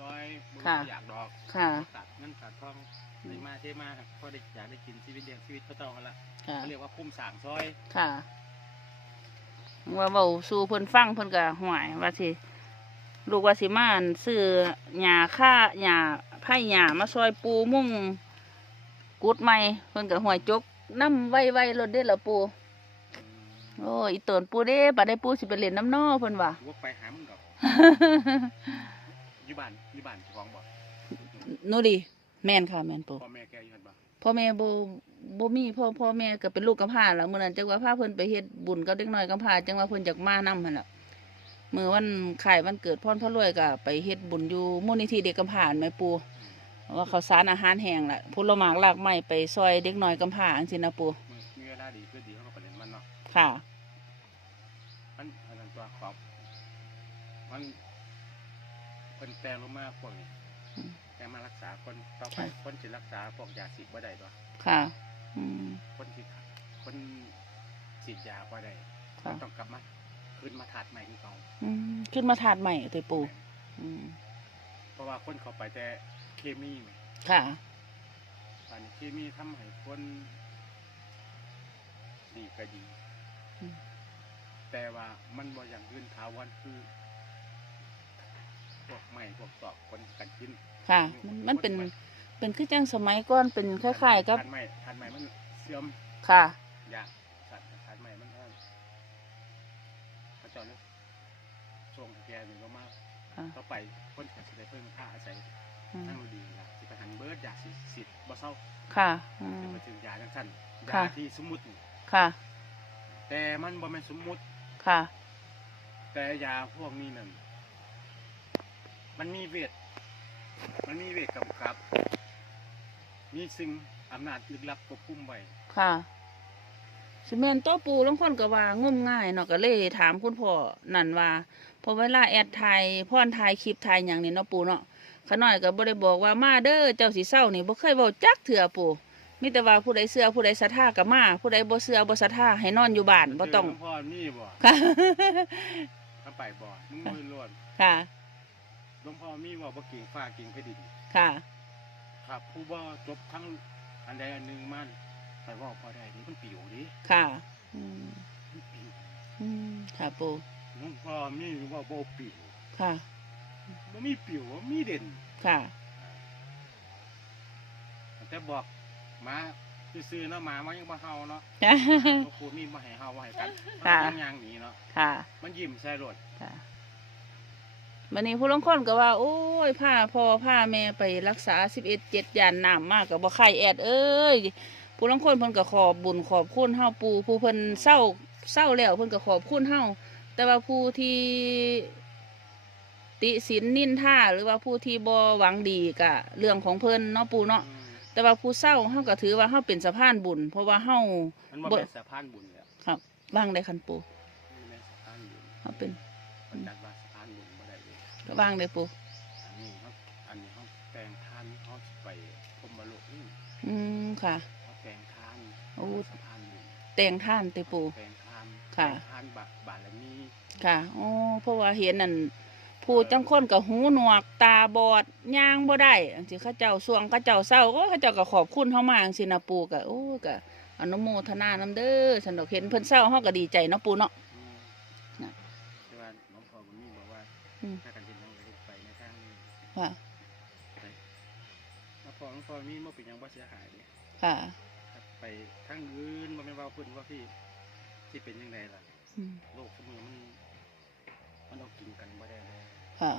ซอยบ่ค่ะ อยากดอกค่ะ ตัดเงินตัดทองได้มาเทมาครับพอได้อยากได้กินชีวิตเลี้ยงชีวิตเขาเจ้ากันละค่ะ เขาเรียกว่าคุ้มสร้างซอยค่ะว่าเบาสู่เพิ่นฟังเพิ่นก็ห่วยว่าสิลูกว่าสิมาอั่นซื้อหญ้าค่าหญ้าไผ่หญ้ามาซอยปูมุ่งกุดใหม่เพิ่นก็ห่วยจกน้ำไว้ไว้รถเด้อละปูโอ้ยอีตนปูเด้บัดได้ปูสิไปเล่นน้ำนอเพิ่นว่าวกไปหามึงดอก อยู่บ้านอยู่บ้านเจ้าของบ่หนูดิแม่นค่ะแม่นปูพ่อแม่แกอยู่หั่นบ่พ่อแม่บ่บ่มีพ่อพ่อแม่ก็เป็นลูกกำพร้าแล้วมื้อนั้นจังว่าพาเพิ่นไปเฮ็ดบุญกับเด็กน้อยกำพร้าจังว่าเพิ่นอยากมานำหั่นล่ะมื้อวันขายวันเกิดพ่อพระรวยก็ไปเฮ็ดบุญอยู่มูลนิธิเด็กกำพร้าแม่ปู่ว่าข้าวสารอาหารแห้งล่ะผลไม้รากไม้ไปซอยเด็กน้อยกำพร้าจังซี่นะปู่มือมีเวลาดีคือดีเขาก็ไปเล่นมันเนาะค่ะ มันอันนั้นตัวขอบมันเป็ นแปลงลงมาพวกนี้อืมแปลงมารักษาคนต่อไปค่ะคนสิรักษาพวกยาสีดบ่ได้ตัวค่ะอืมคนที่คนฉีดยาบ่ได้ค่ะต้องกลับมาขึ้นมาถาดใหม่ที่เก่าอืมขึ้นมาถาดใหม่เตยปู่อืมเพราะว่าคนเข้าไปแต่เคมีไงค่ะอันนี้เคมีทำให้คนดีก็ดีอืมแต่ว่ามันบ่อย่างอื่นถาวรคือ พวกไม้พวกตอกคนกันกินค่ะ มันมันเป็นเป็นคือจังสมัยก่อนเป็นคล้ายๆกับทานไม้ทานไม้มันเสื่อมค่ะ ยากสัตว์ทานไม้มันอ่อนพระเจ้าเลยทรงแกหนึ่งก็มากค่ะ ต่อไปคนก็จะได้เพิ่มค่าอาศัยอืมทั้งดีละสิไปหันเบิร์ดยาสิสิบ่เศร้าค่ะอืมมาถึงยาจังสั้นค่ะ ยาที่สมมุตินี่ค่ะ แต่มันบ่แม่นสมมุติ ค่ะ แต่ยาพวกนี้นั่น มันมีเวท มันมีเวทกำกับ มีสิ่งอำนาจลึกลับควบคุมไว้ค่ะสิแมนโตปูลางคนก็ว่างมง่ายเนาะก็เลยถามคุณพ่อนั่นว่าพอเวลาแอดไทยพ่อนไทยคลิปไทยอย่างนี้เนาะปูเนาะขาน้อยก็บ่ได้บอกว่ามาเด้อเจ้าสิเศร้านี่บ่เคยเว้าจักเถื่อปูมีแต่ว่าผู้ใดเชื่อผู้ใดศรัทธาก็มาผู้ใดบ่เชื่อบ่ศรัทธาให้นอนอยู่บ้านบ่ต้องเจหลวพ่อมีบ่ค่ะถ้าไปบ่มึงมือล้วนค่ะ หลวงพ่อมีบ่บ่เก่งฟ้าเก่งแผ่นดินค่ะ ครับผู้บ่จบทั้งอันใดอันหนึงมันไปเว่าพอได้นี่มันปิวดิค่ะ อืมมันปิวอืมค่ะปูหลวงพ่อมีว่าบ่ปิวค่ะบ่มีปิวบ่มีเด่นค่ะ แต่บอกหมาซื่อๆเนาะหมามันยังบ่เห่าเนาะหลวงปู่มีบ่ให้เห่าบ่ให้กันค่ะมันยังหนีเนาะค่ะ มันยิ้มใส่รถค่ะ วันนี้ผู้ลางคนก็ว่า โอ้ยผ้าพ่อผ้าแม่ไปรักษาสิบเอ็ดเจ็ดยานน้ำมากกับบ่ไข่แอด เอ้ยผู้ลางคนเพิ่นก็ขอบบุญขอบคุณเฮาปูผู้เพิ่นเศร้าเศร้าแล้วเพิ่นก็ขอบคุณเฮาแต่ว่าผู้ที่ติสินนินท่าหรือว่าผู้ที่บ่หวังดีก็เรื่องของเพิ่นเนาะปูเนาะอืมแต่ว่าผู้เศร้าเฮาก็ถือว่าเฮาเป็นสะพานบุญ เพราะว่าเฮามันบ่บ่เป็นสะพานบุญแล้วครับว่างได้คันปูมันเป็นสะพานบุญเฮาเป็น ก็ว่างได้ปูอันนี้เขาอันนี้เขาแต่งทานเขาสิไปพรหมโลกนี่อืมค่ะ เขาแต่งทานโอ้ สะพานบุญแต่งท่านติปู แต่งทานค่ะ แต่งทานบาบารมีค่ะอ๋อเพราะว่าเห็นนั่นผู้จังคนกับหูหนวกตาบอดย่างบ่ได้จังซี่เขาเจ้าสวงเขาเจ้าเศร้าโอ้เขาเจ้าก็ขอบคุณเฮามากจังซี่นะปู่ก็โอ้ก็อนุโมทนานำเด้อฉันดอกเห็นเพิ่นเศร้าเฮาก็ดีใจเนาะปู่เนาะ อืมน่ะแต่ว่าหลวงพ่อบุญมีบอกว่าอืม ถ้ากัน ค่ะไปหลวงพ่อหลวงพ่อมีบ่เป็นหยังบ่เสียหายเด้ค่ะครับไปทางอื่นบ่แม่นว่าเพิ่นว่าพี่ที่เป็นจังไดล่ะอืมโลกสมัยมันมันเอากินกันบ่ได้เลยค่ะ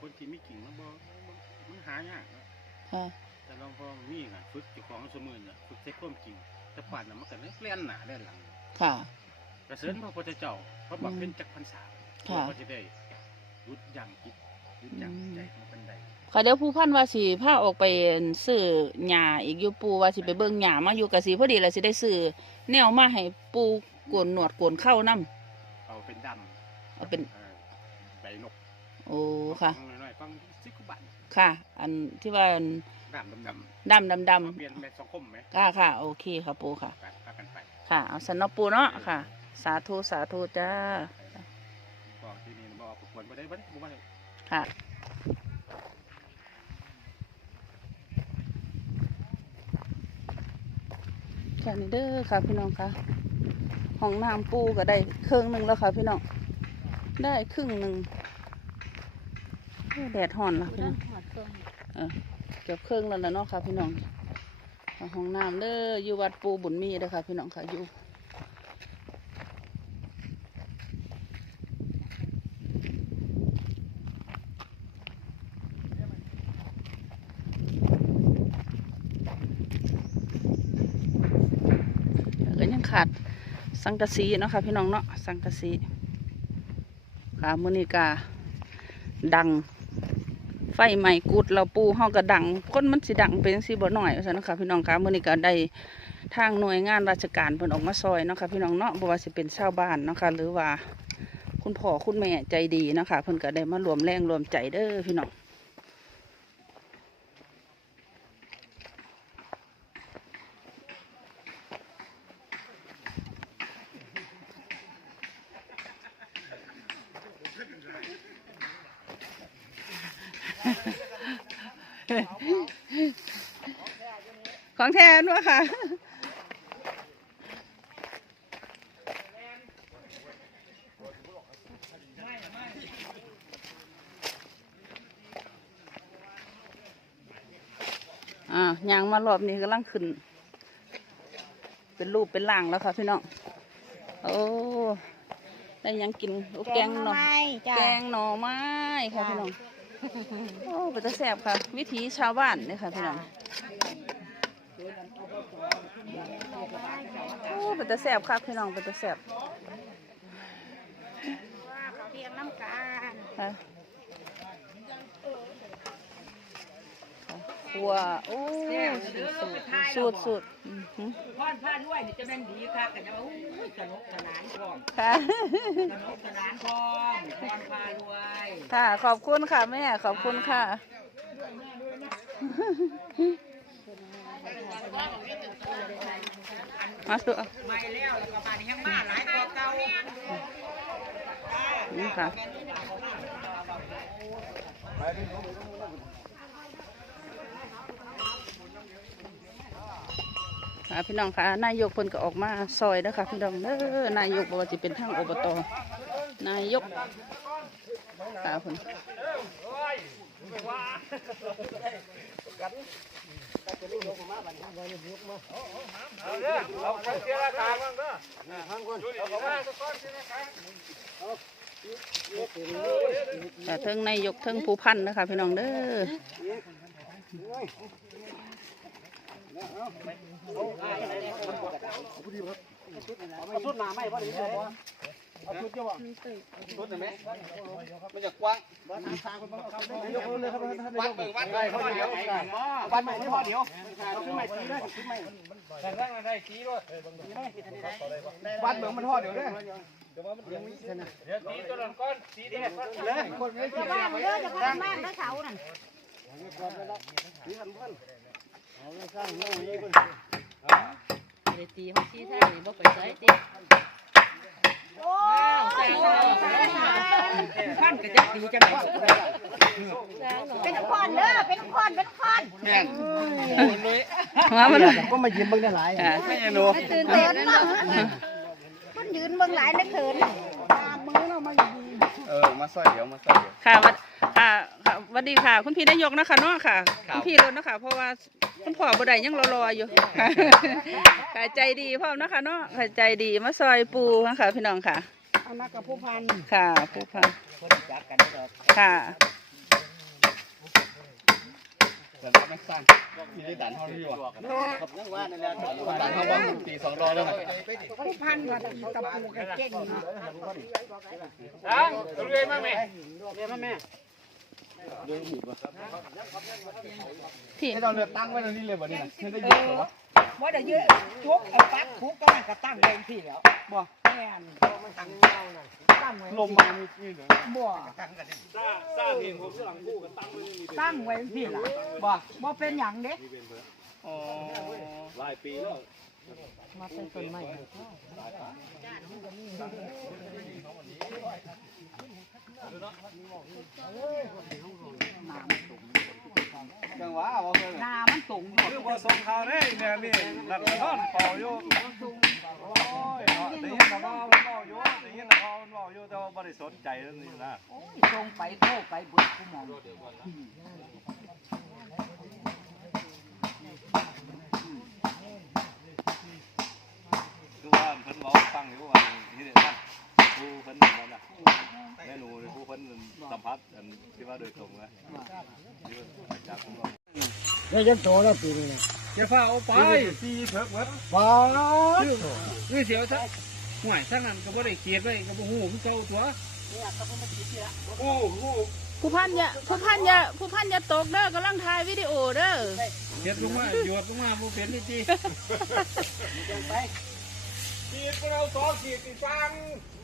คนที่มีกิ่งมันบ่มันมันหายากนะค่ะแต่หลวงพ่อมีน่ะฝึกเจ้าของสมือน่ะฝึกใช้ความจริงแต่ป่านน่ะมันก็เล่นหน้าเล่นหลัง ค่ะกระเสริญพระพุทธเจ้าพระบักเป็นจักรพรรษาค่ะเราก็จะได้หยุดยั้งจิตห ยุดยั้งใจของคนใดค่ะเดี๋ยวผู้พันว่าสิพาออกไปซื้อหญ้าอีกอยู่ปู่ว่าสิไปเบิ่งหญ้ามาอยู่กะสิพอดีแล้วสิได้ซื้อแนวมาให้ปู่โกนหนวดโกนเข้านํเอาเป็นดำเอาเป็นออใบนกโอ้ค่ะฟังหน่อยๆฟังสิกุบันค่ะ อันที่ว่าดำดำดำดำๆดมาเปลี่ยนเป็นสังคมไหมำค่ะค่ะโอเคค่ะปูค่ะกันพากันไปค่ะเอาสันเนาะปูเนาะค่ะ สาธุสาธุจ้าบอกที่นี่บอกประกวดมาได้บ่ได้บ่ได้ ค่ะแค่นี้เด้อค่ะพี่น้องค่ะห้องน้ำปูก็ได้ครึ่งหนึ่งแล้วค่ะพี่น้อง ได้ครึ่งหนึ่งแดดห่อนละพี่น้องเออเกือบครึ่งแล้วนะเนาะค่ะพี่น้องห้องน้ำเด้ออยู่วัดปูบุญมีเด้อค่ะพี่น้องค่ะอยู่ ขาดสังกะสีเนาะค่ะพี่น้องเนาะสังกะสีค่ะมือนีกาดัง ไฟใหม่กุดเราปูเฮาก็ดังคนมันสิดังเป็นสิบ่หน่อยว่าซั่นะคะพี่น้องคะมือนี้ก็ได้ทางหน่วยงานราชการเพิ่นออกมาซอยเนาะค่ะพี่น้องเนาะบ่ว่าสิเป็นชาวบ้านเนาะค่ะหรือว่าคุณพ่อคุณแม่ใจดีเนาะค่ะเพิ่นก็ได้มารวมแรงรวมใจเด้อพี่น้อง ของแทนวะค่ะ อ่ายางมารอบนี้กำลังขึ้น เป็นรูปเป็นล่างแล้วค่ะพี่น้อง โอ้ได้หยังกินโอ้แกงหน่อจ้าแกงหน่อไม้ค่ะพี่น้อง โอ้เป็นตาแสบค่ะ วิถีชาวบ้านเนี่ยค่ะพี่น้องโอ้เป็นตาแสบค่ะพี่น้องเป็นตาแสบเพียงน้ำกัน ค่ะ ขัวโอ้สูตรสูตรอือหือพอนผ้าด้วยนี่จะแม่นดีค่ะกันจะว่าอู้ยสนุกสนานพร้อมค่ะสนุกสนานพร้อมพอนผ้าด้วยค่ะ ขอบคุณค่ะแม่ขอบคุณค่ะมาสุไม่แล้วแล้วก็มาในแห้งมาหลายกว่าเก่านี่ค่ะ ค่ะพี่น้องค่ะนายกเพิ่นก็ออกมาซอยนะคะพี่น้องเด้อนายกบอกว่าจะเป็นทางอบตนายกค่ะเพิ่นค่ะเทิงนายกเทิงผู้พันนะคะพี่น้องเด้อ เอาชุดหนาไหม่พอดีเลยเอาชุดเยอะวะชุดไหนไหมมันจะกว้างยกเลยครับท่านนายกวัดเลยพ่อเดียววัดใหม่ไม่พ่อเดียวเอาขึ้นใหม่ทีได้ขึ้นใหม่แต่ร่างอะไรกี้ด้วยวัดเหมือนมันพ่อเดียวเลยเดี๋ยวตีตัวนั้นก้อนตีเดียวก้อนเลยคนไม่คิดบ้านเด้อจะพังบ้านแล้วเสานั่น ตีเขาชี้ท่านี่บ่ไปใส่ตีโอ้ยพันก็จะตีจังได๋เป็นคอนเด้อเป็นคอนเป็นคอนแม่งมามาเลยก็มายิ้มบ้างได้หลายค่ะไม่รู้ตื่นเต้นเนาะมันยืนเบิ่งหลายเหลือเกินตามมือเนาะมาอยู่ดีเออมาซอยเดี๋ยวมาซอยเดี๋ยวค่ะวัดค่ะค่ะสวัสดีค่ะ คุณพี่นายกนะคะเนาะค่ะ คุณพี่รถนะคะเพราะว่า คุณพ่อบ่ได้ยังรอๆอยู่ค่ะค่ะใจดีพ่อมนะคะเนาะค่ะใจดีมาซอยปูนะคะพี่น้องค่ะ เอานักกับผู้พันค่ะปูค่ะคนจักกันดอกค่ะแต่ไม่สั้นมีได้ด่านเท่านี้อยู่อะครับยังว่านั่นแหละด่านเท่าบ้างปีสองร้อยแล้วผู้พันกับกับปูกับเก่งเนาะช้างตัวเรียนมาไหม ที่ให้เราเลือกตั้งไว้ตรงนี้เลยวันนี้นะเพื่อได้ยินเหรอบ่ได้เยอะทุกเอาปัดคุกก็ก็ตั้งไว้ที่แล้วบ่แม่นลมมามีนี่เหรอบ่ซาเพียงผมหลังคู่กันตั้งไว้นี่ตั้งไว้ที่ล่ะบ่บ่เป็นหยังเด้อ๋อหลายปีแล้ว มาเป็นต้นไม้เจังหวะบ่เพิ่นหน้ามันตรงอยู่คือบ่ส่งข่าวได้เนี่ยนี่นักนอนเป่าอยู่โอ้ยเนาะได้ยินแต่ว่ามันเว้าอยู่ได้ยินแต่ว่ามันเว้าอยู่แต่ว่าบ่ได้สนใจเรื่องนี้นะโอ้ยตรงไปโทรไปเบิดกูมอง คือว่าเพิ่นเว้าฟังอยู่ว่านี่เด้ท่านผู้เพิ่นนั่นน่ะแม่หนูนี่ผู้เพิ่นสัมผัสอันที่ว่าโดยตรงนะที่ว่าจากของเราได้ยังโตแล้วปีนี้นะอย่าฟ้าเอาไปซีเถิกวัดฟ้าคือเสียวซะห่วยทั้งนั้นก็บ่ได้เขียนไว้ก็บ่ฮู้คือเก่าตัวโอ้โหผู้พันอย่าผู้พันอย่าผู้พันอย่าตกเด้อกำลังถ่ายวิดีโอเด้อเขียนลงมาหยดลงมาบ่เป็นนี่ติ ขีดเราสองขีดติฟัง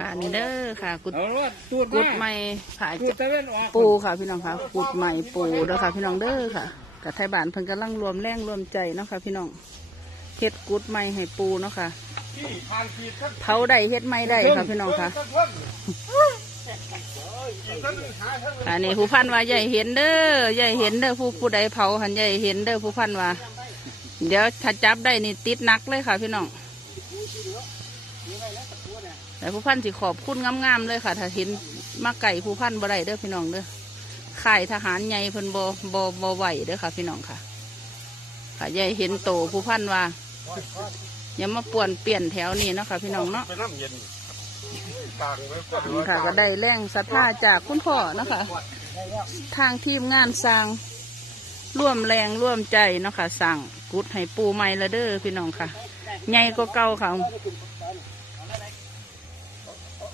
ค่ะนี่เด้อค่ะ กุดเอาว่าตูดกุดมาใหม่ผายตูดตะเวนออกปูค่ะพี่น้องค่ะกุดใหม่ปูเด้อค่ะ พี่น้องเด้อค่ะกับไทยบ้านเพิ่นกำลังรวมแรงรวมใจเนาะค่ะ พี่น้องเฮ็ดกุดใหม่ให้ปูเนาะค่ะที่ทางขีดทั้งเผาได้เฮ็ดไม่ได้ค่ะพี่น้องค่ะทั้งเพิ่นขีดทั้งหาทั้งอันนี้ผู้พันว่าใหญ่เห็นเด้อใหญ่เห็นเด้อผู้ผู้ใดเผาหันใหญ่เห็นเด้อผู้พันว่า เดี๋ยวถ้าจับได้นี่ติดหนักเลยค่ะ พี่น้อง แต่ผู้พันสิขอบคุณงามๆเลยค่ะ ถ้าเห็นมาไก่ผู้พันบ่ได้เด้อพี่น้องเด้อข่ายทหารใหญ่เพิ่นบ่บ่บ่ไหวเด้อค่ะ พี่น้องค่ะ ค่ะใหญ่เห็นโตผู้พันว่าอย่ามาป่วนเปลี่ยนแถวนี้เนาะค่ะ พี่น้องเนาะนี่ค่ะ ก็ได้แรงศรัทธาจากคุณพ่อเนาะคะทางทีมงานสร้าง ร่วมแรงร่วมใจเนาะค่ะสั่งกุดให้ปูใหม่ละเด้อพี่น้องค่ะใหญ่ก็เก่าค่ะ